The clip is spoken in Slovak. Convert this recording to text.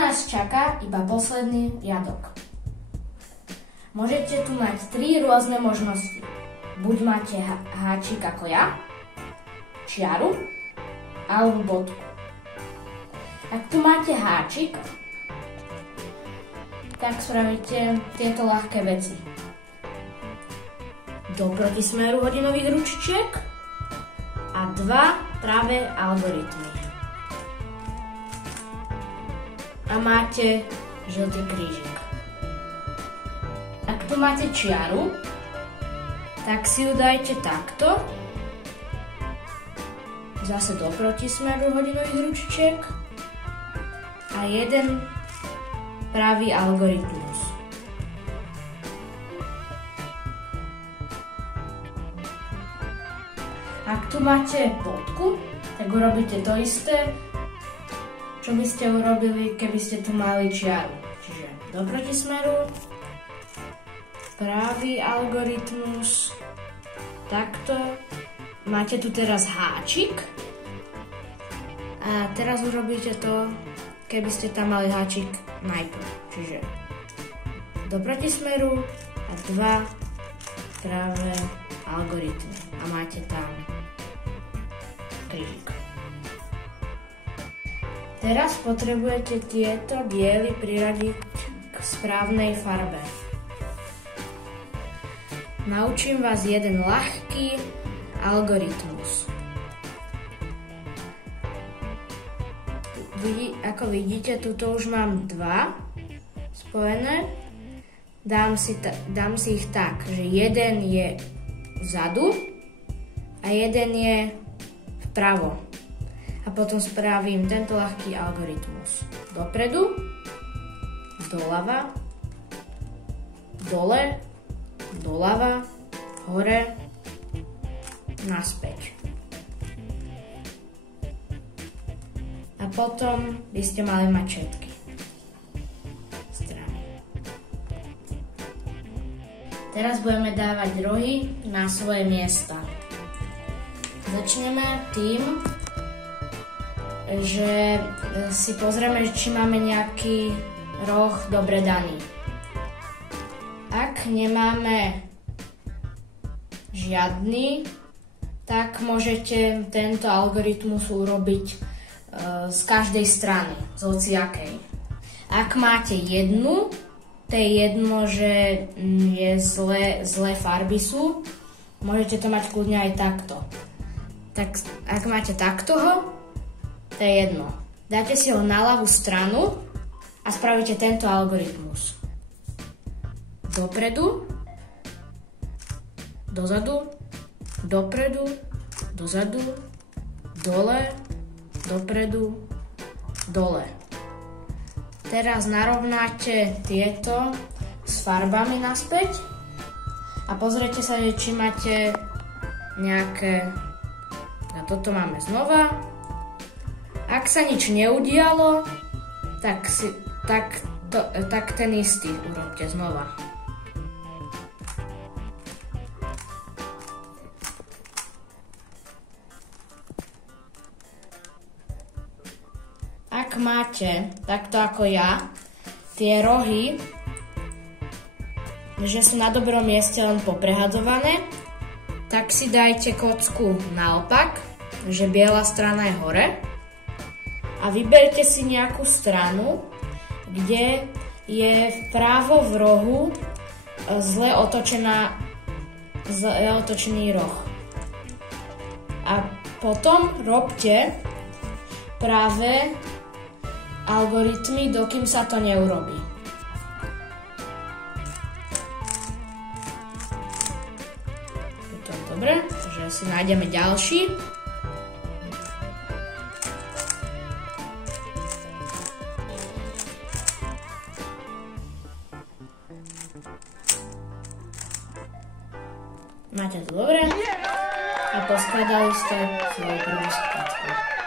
nás čaká iba posledný riadok. Môžete tu mať 3 rôzne možnosti. Buď máte háčik ako ja, čiaru alebo bodku. Ak tu máte háčik, tak spravíte tieto ľahké veci. Do protismeru hodinových ručičiek a 2 pravé algoritmy. A máte žltý krížik. Ak tu máte čiaru, tak si ju dajte takto. Zase do protismeru hodinových ručičiek a 1 pravý algoritmus. Ak tu máte bodku, tak urobíte to isté, čo by ste urobili, keby ste tu mali čiaru. Čiže do protismeru, pravý algoritmus, takto. Máte tu teraz háčik a teraz urobíte to, keby ste tam mali háčik najprv. Čiže do protismeru a 2 pravé algoritmy a máte tam krížik. Teraz potrebujete tieto diely priradiť k správnej farbe. Naučím vás jeden ľahký algoritmus. Ako vidíte, tuto už mám 2 spojené. Dám si ich tak, že jeden je vzadu a jeden je vpravo. A potom spravím tento ľahký algoritmus. Dopredu, doľava, dole, doľava, hore, naspäť. A potom by ste mali mať všetky strany. Teraz budeme dávať rohy na svoje miesta. Začneme tým, že si pozrieme, či máme nejaký roh dobre daný. Ak nemáme žiadny, tak môžete tento algoritmus urobiť z každej strany, z hociakej. Ak máte jednu, to je jedno, že je zlé farby sú, môžete to mať kľudne aj takto. Tak ak máte taktoho, to je jedno. Dáte si ho na ľavú stranu a spravíte tento algoritmus. Dopredu, dozadu, dopredu, dozadu, dole, dopredu, dole. Teraz narovnáte tieto s farbami naspäť a pozrite sa, či máte nejaké... A toto máme znova. Ak sa nič neudialo, tak ten istý urobte znova. Ak máte, takto ako ja, tie rohy, že sú na dobrom mieste len poprehadzované, tak si dajte kocku naopak, že biela strana je hore a vyberte si nejakú stranu, kde je vpravo v rohu zle otočený roh. A potom robte práve algoritmy, dokým sa to neurobí. Dobre, takže si nájdeme ďalší. Máte to dobre? A poskladali ste svoju prvú skladku.